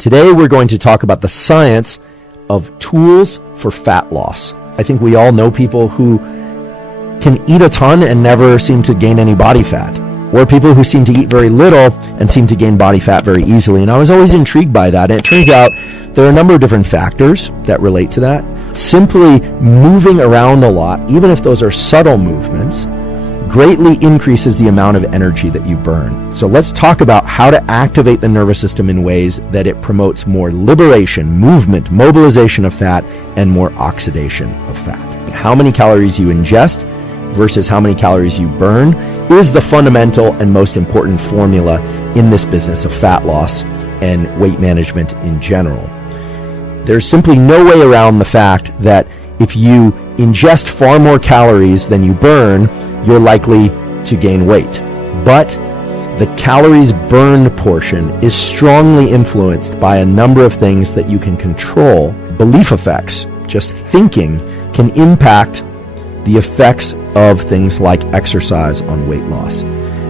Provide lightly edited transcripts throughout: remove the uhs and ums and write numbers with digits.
Today we're going to talk about the science of tools for fat loss. I think we all know people who can eat a ton and never seem to gain any body fat, or people who seem to eat very little and seem to gain body fat very easily. And I was always intrigued by that. And it turns out there are a number of different factors that relate to that. Simply moving around a lot, even if those are subtle movements, greatly increases the amount of energy that you burn. So let's talk about how to activate the nervous system in ways that it promotes more liberation, movement, mobilization of fat, and more oxidation of fat. How many calories you ingest versus how many calories you burn is the fundamental and most important formula in this business of fat loss and weight management in general. There's simply no way around the fact that if you ingest far more calories than you burn, you're likely to gain weight. But the calories burned portion is strongly influenced by a number of things that you can control. Belief effects, just thinking, can impact the effects of things like exercise on weight loss.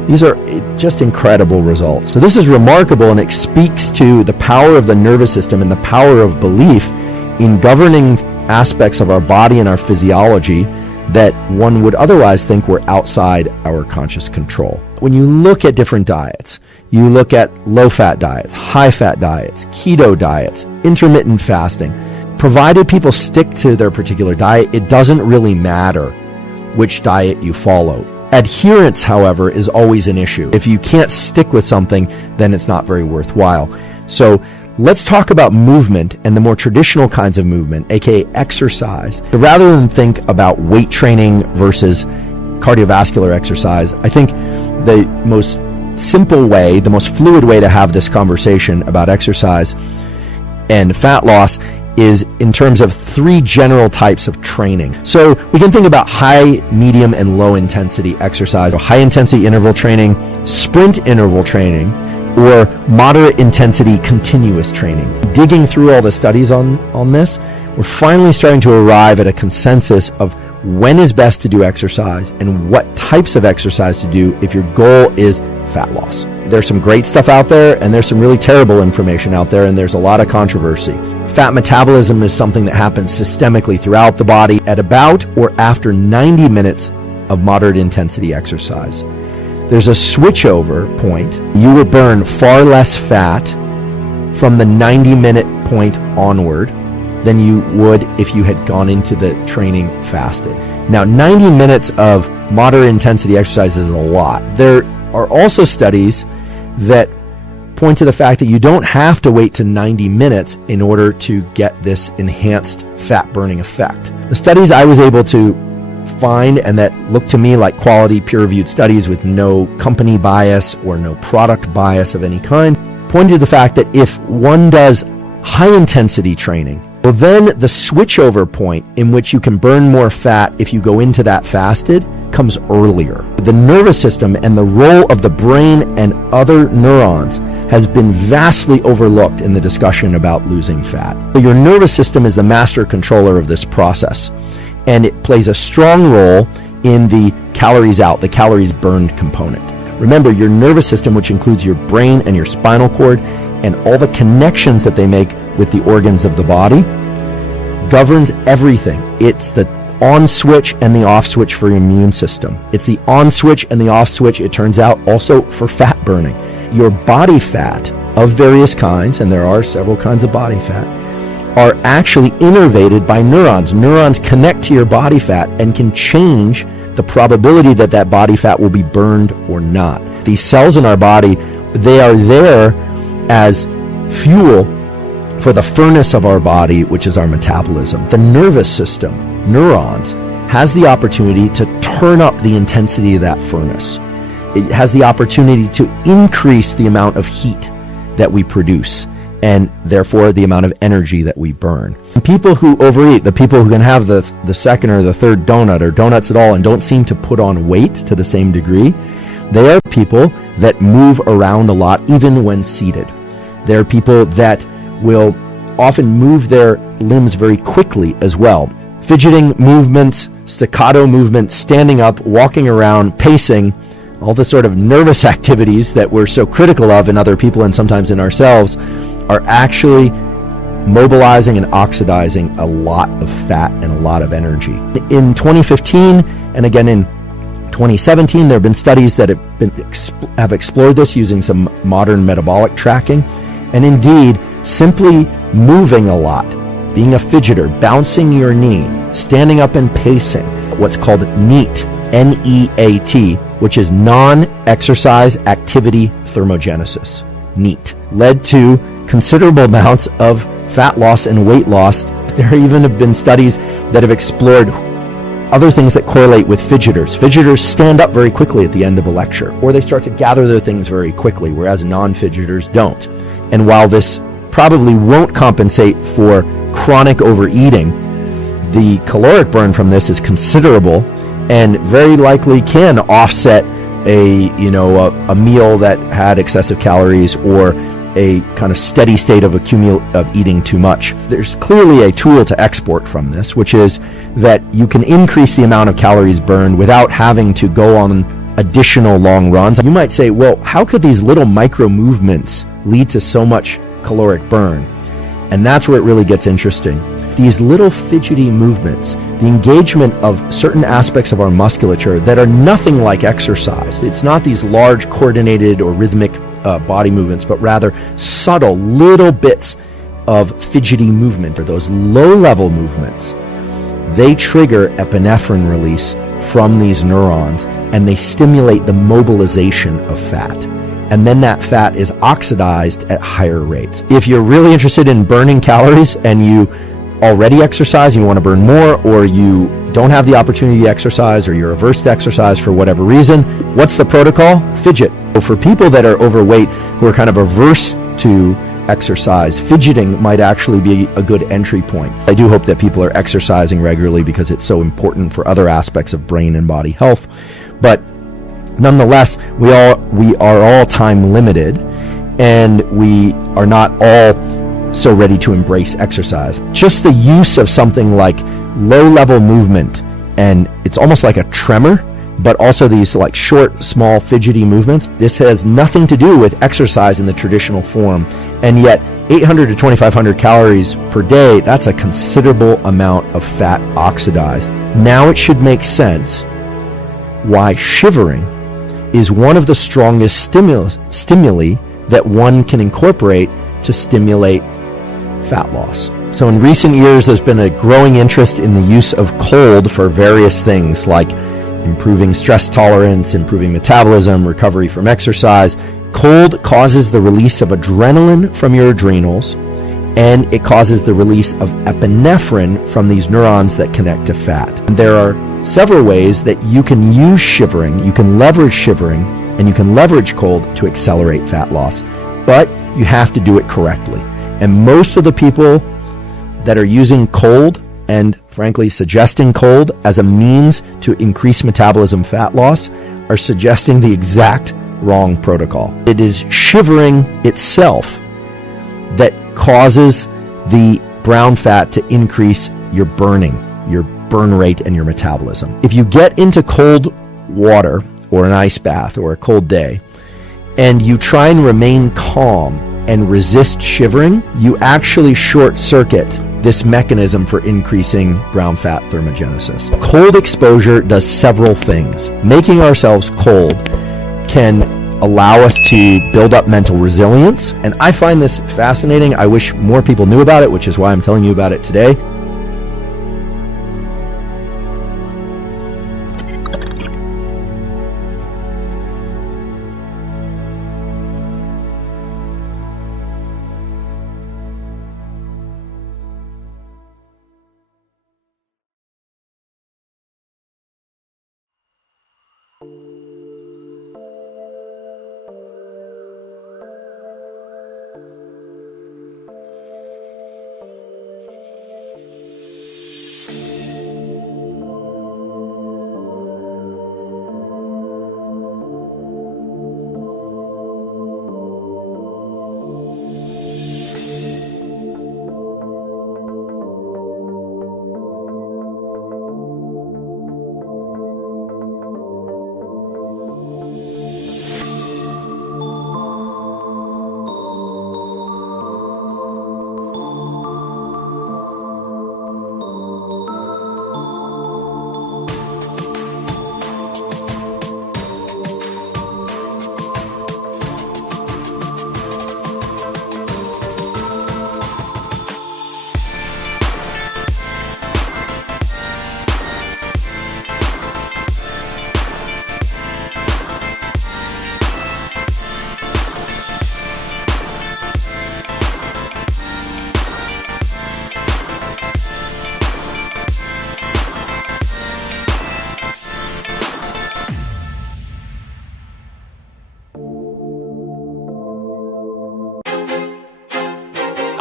These are just incredible results. So this is remarkable, and it speaks to the power of the nervous system and the power of belief in governing aspects of our body and our physiology that one would otherwise think were outside our conscious control. When you look at different diets, you look at low-fat diets, high-fat diets, keto diets, intermittent fasting, provided people stick to their particular diet, it doesn't really matter which diet you follow. Adherence, however, is always an issue. If you can't stick with something, then it's not very worthwhile. So let's talk about movement and the more traditional kinds of movement, aka exercise. Rather than think about weight training versus cardiovascular exercise, I think the most simple way, the most fluid way to have this conversation about exercise and fat loss is in terms of three general types of training. So we can think about high, medium, and low intensity exercise, or high intensity interval training, sprint interval training, or moderate intensity continuous training. Digging through all the studies on this, we're finally starting to arrive at a consensus of when is best to do exercise and what types of exercise to do if your goal is fat loss. There's some great stuff out there, and there's some really terrible information out there, and there's a lot of controversy. Fat metabolism is something that happens systemically throughout the body at about or after 90 minutes of moderate intensity exercise. There's a switchover point. You will burn far less fat from the 90-minute point onward than you would if you had gone into the training fasted. Now, 90 minutes of moderate intensity exercise is a lot. There are also studies that point to the fact that you don't have to wait to 90 minutes in order to get this enhanced fat burning effect. The studies I was able to find, and that looked to me like quality peer-reviewed studies with no company bias or no product bias of any kind, pointed to the fact that if one does high-intensity training, well, then the switchover point in which you can burn more fat if you go into that fasted comes earlier. The nervous system and the role of the brain and other neurons has been vastly overlooked in the discussion about losing fat. Your nervous system is the master controller of this process, and it plays a strong role in the calories out, the calories burned component. Remember, your nervous system, which includes your brain and your spinal cord and all the connections that they make with the organs of the body, governs everything. It's the on switch and the off switch for your immune system. It's the on switch and the off switch, it turns out, also for fat burning. Your body fat of various kinds, and there are several kinds of body fat, are actually innervated by neurons. Neurons connect to your body fat and can change the probability that that body fat will be burned or not. These cells in our body, they are there as fuel for the furnace of our body, which is our metabolism. The nervous system, neurons, has the opportunity to turn up the intensity of that furnace. It has the opportunity to increase the amount of heat that we produce, and therefore the amount of energy that we burn. And people who overeat, the people who can have the second or the third donut or donuts at all and don't seem to put on weight to the same degree, they are people that move around a lot even when seated. They're people that will often move their limbs very quickly as well. Fidgeting movements, staccato movements, standing up, walking around, pacing, all the sort of nervous activities that we're so critical of in other people and sometimes in ourselves are actually mobilizing and oxidizing a lot of fat and a lot of energy. In 2015 and again in 2017, there have been studies that have explored this using some modern metabolic tracking. And indeed, simply moving a lot, being a fidgeter, bouncing your knee, standing up and pacing, what's called NEAT, N-E-A-T, which is non-exercise activity thermogenesis, NEAT, led to considerable amounts of fat loss and weight loss. There even have been studies that have explored other things that correlate with fidgeters. Fidgeters stand up very quickly at the end of a lecture, or they start to gather their things very quickly, whereas non-fidgeters don't. And while this probably won't compensate for chronic overeating, the caloric burn from this is considerable and very likely can offset a meal that had excessive calories or a kind of steady state of eating too much. There's clearly a tool to export from this, which is that you can increase the amount of calories burned without having to go on additional long runs. You might say, well, how could these little micro movements lead to so much caloric burn? And that's where it really gets interesting. These little fidgety movements, the engagement of certain aspects of our musculature that are nothing like exercise. It's not these large coordinated or rhythmic body movements, but rather subtle little bits of fidgety movement, or those low-level movements. They trigger epinephrine release from these neurons, and they stimulate the mobilization of fat. And then that fat is oxidized at higher rates. If you're really interested in burning calories and you already exercise, you want to burn more, or you don't have the opportunity to exercise, or you're averse to exercise for whatever reason, what's the protocol? Fidget. So for people that are overweight who are kind of averse to exercise, fidgeting might actually be a good entry point. I do hope that people are exercising regularly because it's so important for other aspects of brain and body health. But nonetheless, we are all time limited, and we are not all so ready to embrace exercise. Just the use of something like low-level movement, and it's almost like a tremor, but also these like short, small, fidgety movements. This has nothing to do with exercise in the traditional form, and yet 800 to 2,500 calories per day, that's a considerable amount of fat oxidized. Now it should make sense why shivering is one of the strongest stimuli that one can incorporate to stimulate fat loss. So in recent years, there's been a growing interest in the use of cold for various things like improving stress tolerance, improving metabolism, recovery from exercise. Cold causes the release of adrenaline from your adrenals, and it causes the release of epinephrine from these neurons that connect to fat. And there are several ways that you can use shivering, you can leverage shivering, and you can leverage cold to accelerate fat loss. But you have to do it correctly. And most of the people that are using cold and frankly suggesting cold as a means to increase metabolism fat loss are suggesting the exact wrong protocol. It is shivering itself that causes the brown fat to increase your burning, your burn rate, and your metabolism. If you get into cold water or an ice bath or a cold day and you try and remain calm and resist shivering, you actually short circuit this mechanism for increasing brown fat thermogenesis. Cold exposure does several things. Making ourselves cold can allow us to build up mental resilience, and I find this fascinating. I wish more people knew about it, which is why I'm telling you about it today.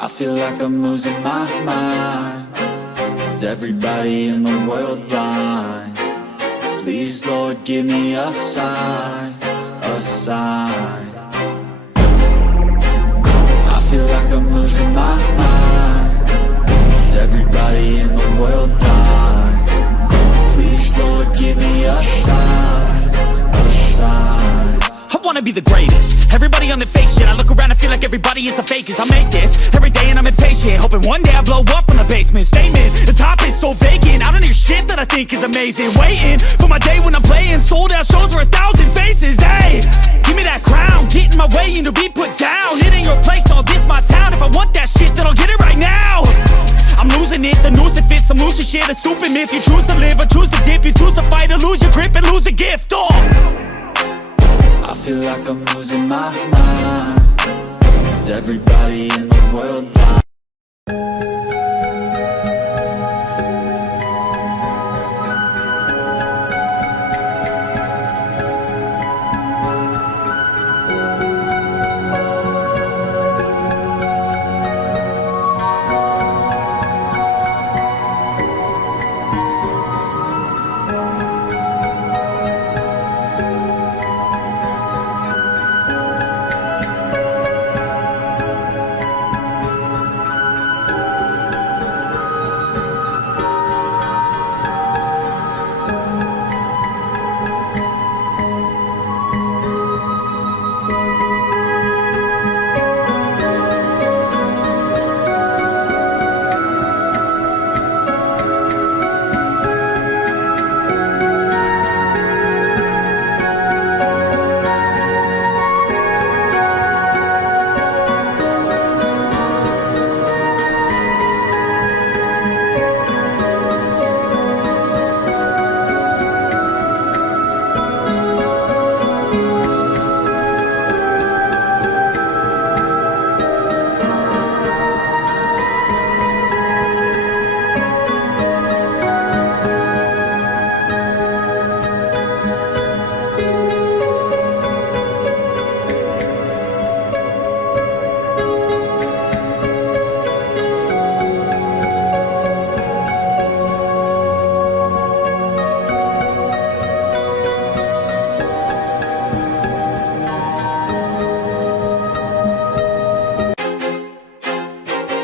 I feel like I'm losing my mind. Is everybody in the world blind? Please, Lord, give me a sign, a sign. I feel like I'm losing my mind. Is everybody in the world blind? Please, Lord, give me a sign, a sign. I wanna be the greatest. Everybody on the fake shit. I look around and feel like everybody is the fakest. I make this every day and I'm impatient, hoping one day I blow up from the basement. Statement, the top is so vacant. I don't hear shit that I think is amazing. Waiting for my day when I'm playing sold out shows for 1,000 faces. Hey, give me that crown, get in my way and to be put down. It ain't your place, no, this my town. If I want that shit, then I'll get it right now. I'm losing it, the noose it fits, some losing shit, a stupid myth. You choose to live or choose to dip, you choose to fight or lose your grip and lose a gift. I feel like I'm losing my mind. Is everybody in the world blind?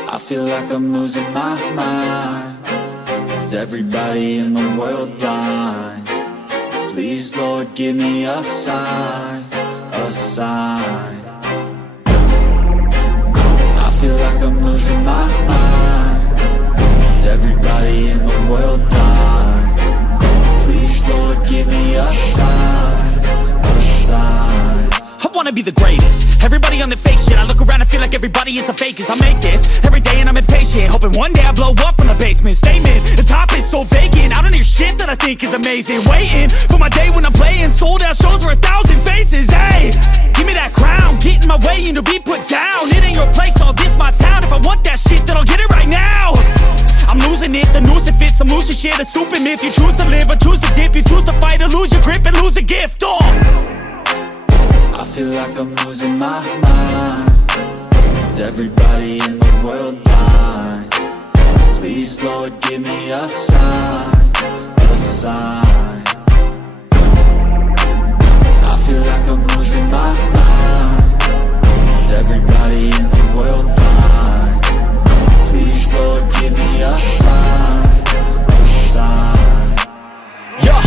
I feel like I'm losing my mind. Is everybody in the world blind? Please, Lord, give me a sign, a sign. I feel like I'm losing my mind. Is everybody in the world blind? Please, Lord, give me a sign, a sign. I wanna be the greatest. Everybody on the fake shit. I look around and feel like everybody is the fakest. I make this every day and I'm impatient, hoping one day I blow up from the basement. Statement, the top is so vacant. I don't hear shit that I think is amazing. Waiting for my day when I'm playing sold out shows for 1,000 faces. Hey, give me that crown, get in my way and to be put down. It ain't your place, no, this my town. If I want that shit, then I'll get it right now. I'm losing it, the noose it fits, some losing shit, a stupid myth. You choose to live or choose to dip, you choose to fight or lose your grip and lose a gift. I feel like I'm losing my mind. Is everybody in the world blind? Please, Lord, give me a sign, a sign. I feel like I'm losing my mind. Is everybody in the world blind? Please, Lord, give me a sign, a sign. Yeah.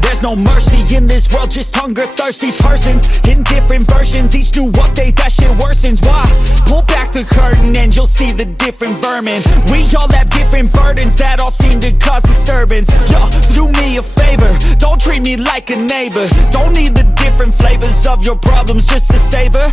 There's no mercy in this world, just hunger-thirsty persons in different versions. Each new update, that shit worsens. Why? Pull back the curtain and you'll see the different vermin. We all have different burdens that all seem to cause disturbance. Yo, so do me a favor, don't treat me like a neighbor. Don't need the different flavors of your problems just to savor.